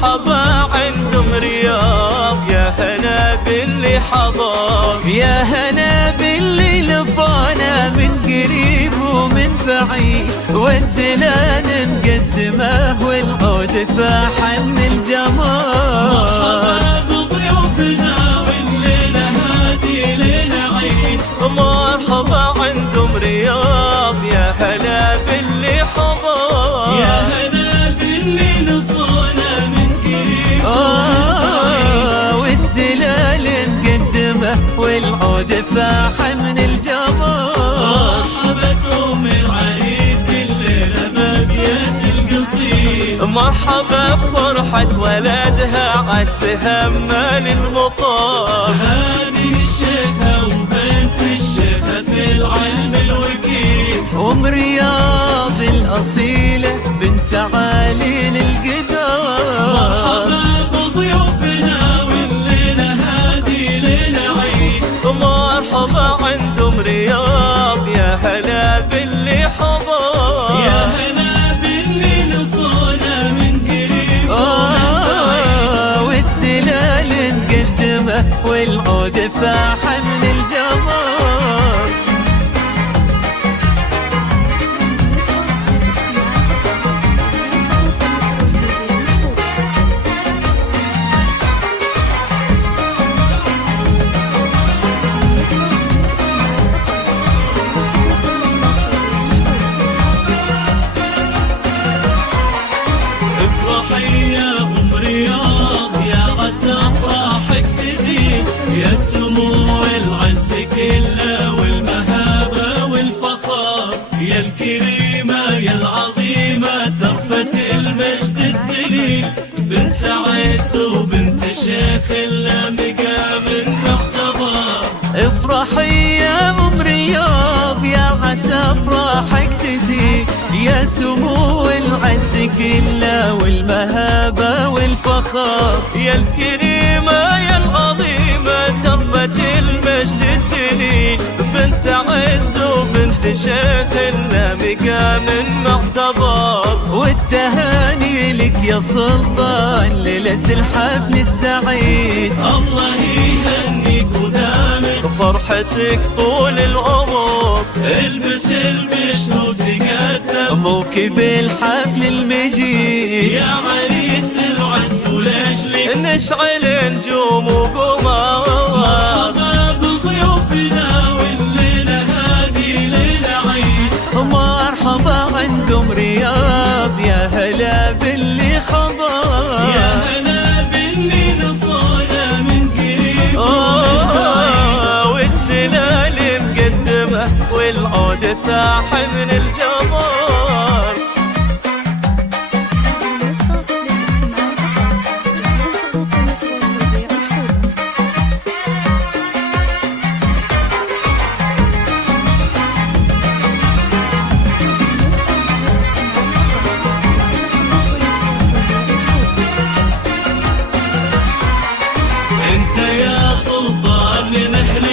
مرحبا عندهم رياض، يا هلا باللي حضر، يا هلا باللي لفانا من قريب ومن بعيد، والدلال نقدمه والعود فاحن الجمال. مرحبا بضيوفنا والليلة هادي ليلة عيد، مرحبا عندهم رياض، يا هلا باللي حضر، يا هلا باللي لفانا من قريب والدلال نقدمه والعود فاحن الجمال. مرحبا العريس الليلة ما بيت القصيد، مرحبا بفرحة ولدها عالتهمل المطار، هذه الشيخة وبنت الشيخة في العلم الوكيل، ام رياض الأصيلة بنت عالي القدار. مرحبا بضيوفنا والليلة هادي ليلة عيد، مرحبا عندهم رياض، يا هلا باللي حضر، يا هلا باللي لفونا من قريب والدلال نقدمه والعود فاحن الجمال. أفراحك تزيد، يا سمو العز كله والمهابة والفخار، يا الكريمة يا العظيمة ترفة المجد الدليل، بنت عيس وبنت شيخ إلا مقام معتبر. افرحي يا ام رياض يا عسى افراحك تزيد، يا سمو العز كله والمهابة والفخار، يا الكريمة يا العظيمة تربة المجد الدليل، بنت عز وبنت شيخ لنا مقام معتبر. والتهاني لك يا سلطان ليلة الحفل السعيد، الله يهنيك ودامك فرحتك طول العمر، البس المشت وتقدم موكب الحفل المجيد، يا عريس العز ولأجلك نشعل نجوم وقمر. مرحبا بضيوفنا والليلة هادي ليلة عيد، مرحبا عندهم رياض، يا هلا باللي حضر، يا هلا باللي لفونا من قريب والدلال مقدمه والعود فاحن الجمال. انت يا سلطان من اهل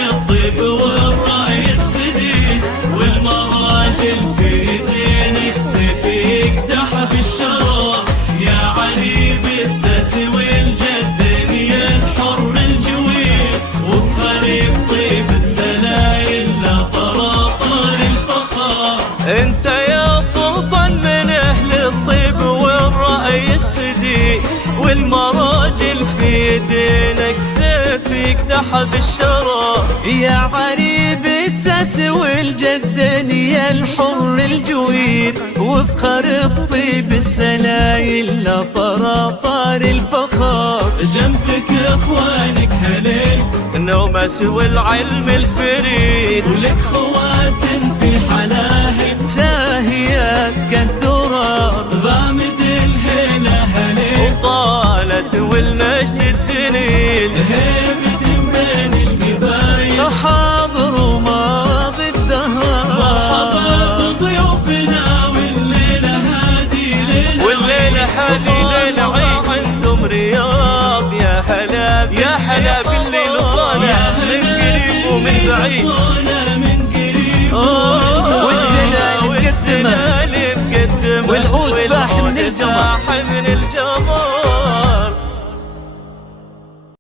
الطيب والرأي السدي، والمراجل في دينك سيف يقدح بالشرف، يا عريب الساس والجدن يا الحر الجوير، وفخر الطيب السلايل لطراطار الفخار، جنبك اخوانك هليل النومس والعلم الفريد، ولك خوات في حلاهب ساهيات كالدرار، ضامد الهنا هليل وطالت والمجد الدليل، هيبة بين القبايل حاضر وماضي الدهر. مرحبا بضيوفنا والليلة هادي ليلة، والليلة هادي ليلة عيد عندهم رياض، يا هلا بالليل وصالح من قريب ومن بعيد.